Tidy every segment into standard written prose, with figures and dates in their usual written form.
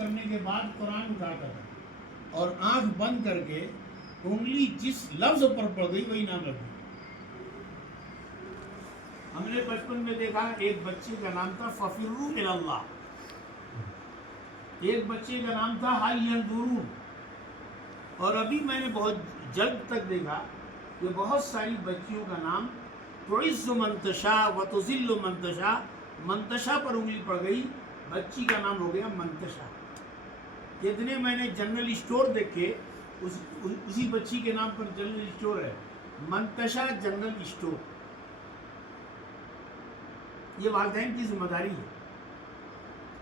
کرنے کے بعد قرآن اٹھاتا تھا اور آنکھ بند کر کے انگلی جس لفظ پر پڑ گئی وہی نام رکھ دیا۔ ہم نے بچپن میں دیکھا ایک بچے کا نام تھا ففروا الی اللہ، ایک بچے کا نام تھا حل ینظرون، اور ابھی میں نے بہت جلد تک دیکھا کہ بہت ساری بچیوں کا نام تعز من تشاء و تذل من تشاء، منتشا پر انگلی پڑ گئی، بچی کا نام ہو گیا منتشا۔ جتنے میں نے جنرل اسٹور دیکھے اسی بچی کے نام پر جنرل اسٹور ہے، منتشا جنرل اسٹور۔ یہ والدین کی ذمہ داری ہے،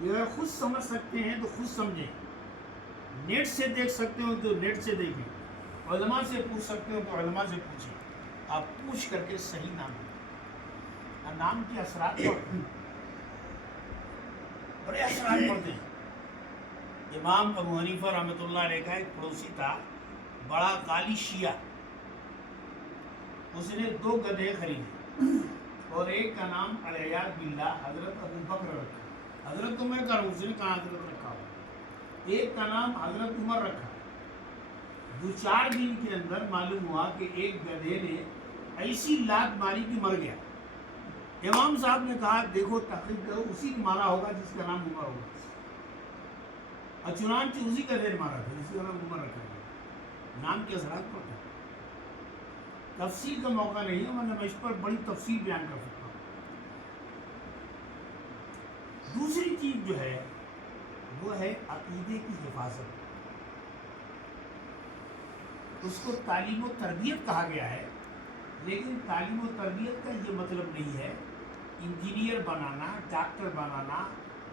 یہ اگر خود سمجھ سکتے ہیں تو خود سمجھیں، نیٹ سے دیکھ سکتے ہو تو نیٹ سے دیکھیں، علماء سے پوچھ سکتے ہو تو علماء سے پوچھیں، آپ پوچھ کر کے صحیح نام دیں۔ نام کے اثرات پڑتے ہیں، بڑے اثرات پڑتے ہیں۔ امام ابو حنیفہ رحمۃ اللہ علیہ کا ایک پڑوسی تھا، بڑا غالی شیعہ، اس نے 2 گدھے خریدے اور ایک کا نام علیاذ باللہ حضرت ابو بکر رکھا، حضرت تو میں کہہ رہا ہوں، اس نے کہا حضرت رکھا ہوا، ایک کا نام حضرت عمر رکھا۔ 2-4 دن کے اندر معلوم ہوا کہ ایک گدھے نے ایسی لات ماری کہ مر گیا۔ امام صاحب نے کہا دیکھو تحقیق کرو، اسی کو مارا ہوگا جس کا نام عمر ہوگا، اور چنانچہ اسی گدھے نے مارا تھا جس کا نام عمر رکھا گیا۔ نام کے اثرات پڑتے ہیں۔ تفصیل کا موقع نہیں ہے، میں اس پر بڑی تفصیل بیان کر سکتا ہوں۔ دوسری چیز جو ہے وہ ہے عقیدے کی حفاظت۔ اس کو تعلیم و تربیت کہا گیا ہے، لیکن تعلیم و تربیت کا یہ مطلب نہیں ہے انجینئر بنانا، ڈاکٹر بنانا،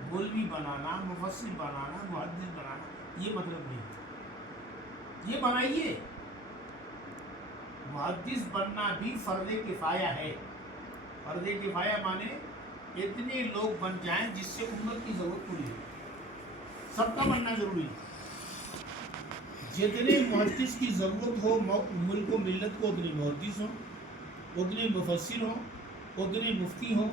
مولوی بنانا، مفسر بنانا، محدث بنانا، یہ مطلب نہیں۔ یہ بنائیے، محدث بننا بھی فرض کفایہ ہے۔ فرض کفایہ مانے اتنے لوگ بن جائیں جس سے امت کی ضرورت پوری ہو، سب کا بننا ضروری ہے۔ جتنے محدث کی ضرورت ہو ملک و ملت کو، اتنے محدث ہوں، اتنے مفسر ہوں، اتنے مفتی ہوں،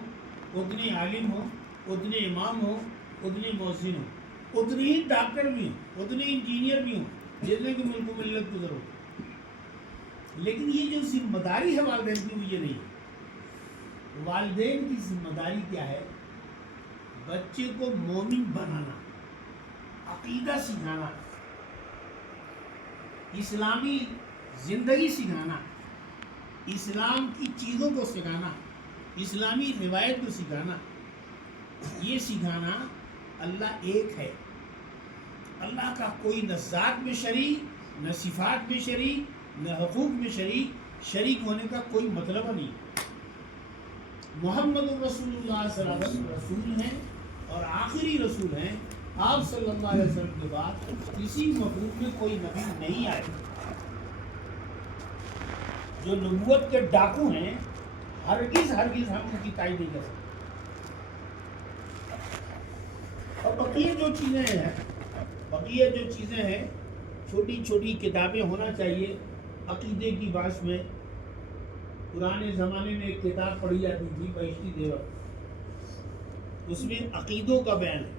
اتنے عالم ہوں، اتنے امام ہوں، اتنے مؤذن ہوں، اتنے ہی ڈاکٹر بھی ہوں، اتنے انجینئر بھی ہوں، جتنے کہ ملک و ملت کو ضرورت ہے۔ لیکن یہ جو ذمہ داری ہے والدین کی وہ یہ نہیں ہے۔ والدین کی ذمہ داری کیا ہے؟ بچے کو مومن بنانا، عقیدہ سکھانا، اسلامی زندگی سکھانا، اسلام کی چیزوں کو سکھانا، اسلامی روایت کو سکھانا۔ یہ سکھانا اللہ ایک ہے، اللہ کا کوئی نہ ذات میں شریک، نہ صفات میں شریک، نہ حقوق میں شریک، شریک ہونے کا کوئی مطلب نہیں۔ محمد رسول اللہ صلی اللہ علیہ وسلم رسول ہیں اور آخری رسول ہیں۔ آپ صلی اللہ علیہ وسلم کے بعد کسی مخلوق میں کوئی نبی نہیں آئے۔ جو نبوت کے ڈاکو ہیں ہرگز ہم ان کی تائید نہیں کر سکتے۔ اور بقیہ جو چیزیں ہیں چھوٹی چھوٹی کتابیں ہونا چاہیے عقیدے کی بحث میں۔ پرانے زمانے میں ایک کتاب پڑھی جاتی تھی بہشتی دیور، اس میں عقیدوں کا بیان ہے،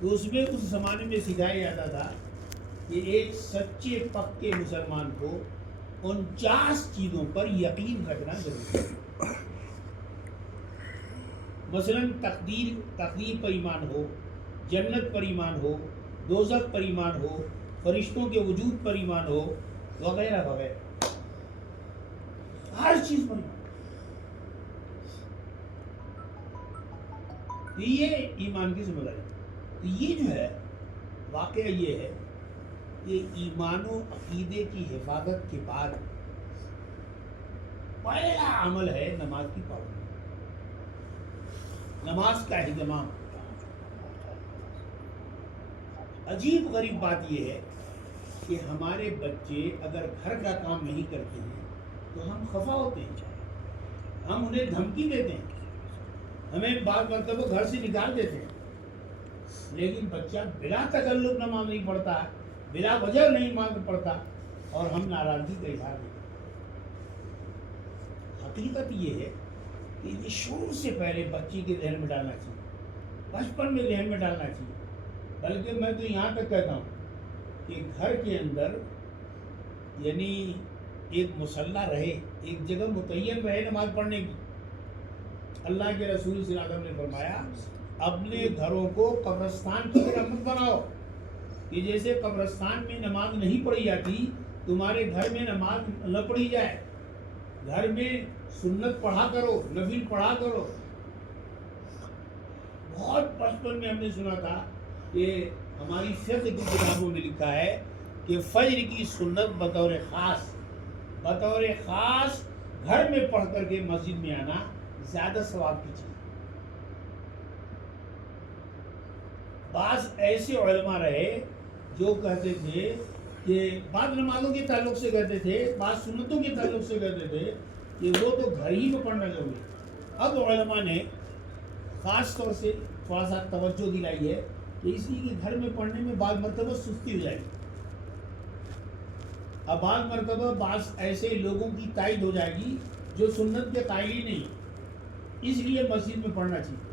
تو اس میں اس زمانے میں سکھایا جاتا تھا کہ ایک سچے پکے مسلمان کو 49 چیزوں پر یقین رکھنا ضروری ہے۔ مثلا تقدیر پر ایمان ہو، جنت پر ایمان ہو، دوزخ پر ایمان ہو، فرشتوں کے وجود پر ایمان ہو، وغیرہ وغیرہ، ہر چیز پر ایمان۔ یہ ایمان کی ذمہ داری۔ تو یہ جو ہے واقعہ یہ ہے کہ ایمان و عقیدے کی حفاظت کے بعد پہلا عمل ہے نماز کی پابندی، نماز کا اہتمام۔ عجیب غریب بات یہ ہے کہ ہمارے بچے اگر گھر کا کام نہیں کرتے ہیں تو ہم خفا ہوتے ہیں، ہم انہیں دھمکی دیتے ہیں، ہمیں بعض مرتبہ گھر سے نکال دیتے ہیں، لیکن بچہ بلا تکلف نماز نہیں پڑھتا، بلا وجہ نہیں نماز پڑھتا، اور ہم ناراضگی کا اظہار نہیں کرتے۔ حقیقت یہ ہے کہ یہ شروع سے پہلے بچے کے ذہن میں ڈالنا چاہیے، بچپن میں ذہن میں ڈالنا چاہیے بلکہ میں تو یہاں تک کہتا ہوں کہ گھر کے اندر یعنی ایک مصلی رہے، ایک جگہ متعین رہے نماز پڑھنے کی۔ اللہ کے رسول صلی اللہ علیہ وسلم نے فرمایا اپنے گھروں کو قبرستان کی طرح مت بناؤ کہ جیسے قبرستان میں نماز نہیں پڑھی جاتی تمہارے گھر میں نماز نہ پڑھی جائے۔ گھر میں سنت پڑھا کرو، نفل پڑھا کرو۔ بہت بچپن میں ہم نے سنا تھا کہ ہماری فقہ کی کتابوں میں لکھا ہے کہ فجر کی سنت بطور خاص گھر میں پڑھ کر کے مسجد میں آنا زیادہ ثواب کی چیز۔ بعض ایسے علماء رہے جو کہتے تھے کہ بعض نمازوں کے تعلق سے کہتے تھے، بعض سنتوں کے تعلق سے کہتے تھے کہ وہ تو گھر ہی میں پڑھنا ضروری ہے۔ اب علماء نے خاص طور سے تھوڑا سا توجہ دلائی ہے کہ اس لیے کہ گھر میں پڑھنے میں بعض مرتبہ سستی ہو جائے گی، اب بعض مرتبہ بعض ایسے لوگوں کی تائید ہو جائے گی جو سنت کے قائل ہی نہیں، اس لیے مسجد میں پڑھنا چاہیے۔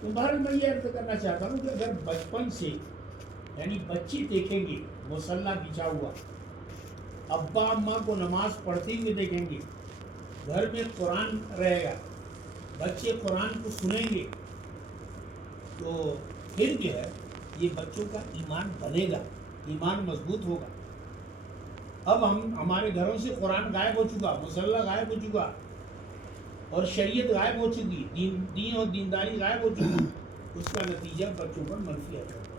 تو بہرحال میں یہ عرض کرنا چاہتا ہوں کہ اگر بچپن سے یعنی بچے دیکھیں گے مصلی بچھا ہوا، ابا اماں کو نماز پڑھتے ہوئے دیکھیں گے، گھر میں قرآن رہے گا، بچے قرآن کو سنیں گے، تو پھر جو ہے یہ بچوں کا ایمان بنے گا، ایمان مضبوط ہوگا۔ اب ہمارے گھروں سے قرآن غائب ہو چکا، مصلی غائب ہو چکا، اور شریعت غائب ہو چکی، دین اور دینداری غائب ہو چکی، اس کا نتیجہ بچوں پر منفی اثر پڑا۔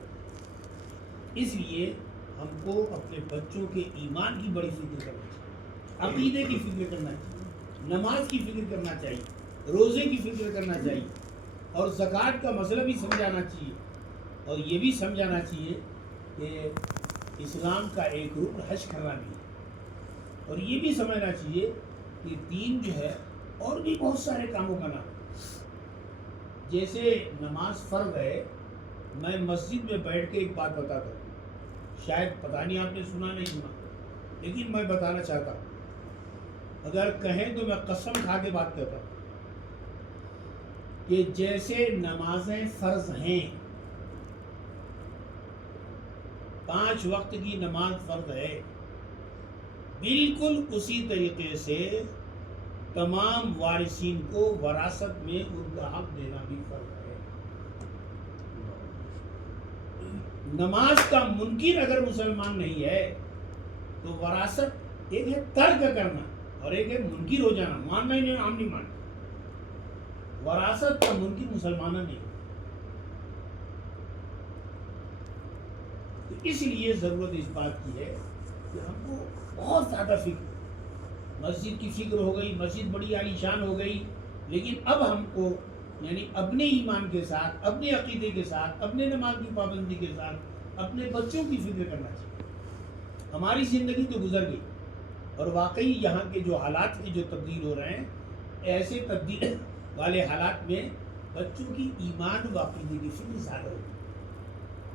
اس لیے ہم کو اپنے بچوں کے ایمان کی بڑی فکر کرنا چاہیے، عقیدے کی فکر کرنا چاہیے، نماز کی فکر کرنا چاہیے، روزے کی فکر کرنا چاہیے، اور زکوٰۃ کا مسئلہ بھی سمجھانا چاہیے، اور یہ بھی سمجھانا چاہیے کہ اسلام کا ایک رکن حج کرنا بھی ہے، اور یہ بھی سمجھنا چاہیے کہ دین جو ہے اور بھی بہت سارے کاموں کا نام۔ جیسے نماز فرض ہے، میں مسجد میں بیٹھ کے ایک بات بتاتا ہوں، شاید پتہ نہیں آپ نے سنا نہیں سنا، لیکن میں بتانا چاہتا ہوں، اگر کہیں تو میں قسم کھا کے بات کرتا ہوں کہ جیسے نمازیں فرض ہیں، 5 وقت کی نماز فرض ہے، بالکل اسی طریقے سے تمام وارثین کو وراثت میں ان کا حق دینا بھی فرض ہے۔ نماز کا منکر اگر مسلمان نہیں ہے تو وراثت ایک ہے ترک کرنا اور ایک ہے منکر ہو جانا، ماننا ہی نہیں، ہم نہیں مانتے۔ وراثت کا منکر مسلمان نہیں، تو اس لیے ضرورت اس بات کی ہے کہ ہم کو بہت زیادہ فکر، مسجد کی فکر ہو گئی، مسجد بڑی عالی شان ہو گئی، لیکن اب ہم کو یعنی اپنے ایمان کے ساتھ، اپنے عقیدے کے ساتھ، اپنے نماز کی پابندی کے ساتھ اپنے بچوں کی فکر کرنا چاہیے۔ ہماری زندگی تو گزر گئی، اور واقعی یہاں کے جو حالات ہیں جو تبدیل ہو رہے ہیں، ایسے تبدیل والے حالات میں بچوں کی ایمان و عقیدے کی فکر زیادہ ہوگی،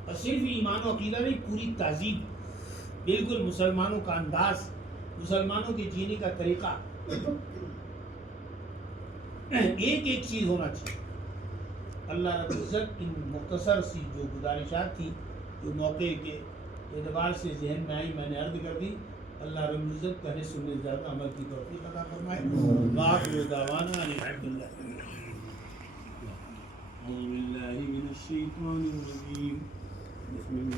اور صرف ایمان و عقیدہ نہیں، پوری تہذیب، بالکل مسلمانوں کا انداز، مسلمانوں کے جینے کا طریقہ، ایک ایک چیز ہونا چاہیے۔ اللہ رب العزت ان مختصر سی جو گزارشات تھی جو موقع کے اعتبار سے ذہن میں آئی میں نے عرض کر دی، اللہ رب العزت کہنے سننے زیادہ عمل کی توفیق عطا فرمائے۔ وآخر دعوانا ان الحمد للہ۔ اعوذ باللہ من الشیطان الرجیم، بسم اللہ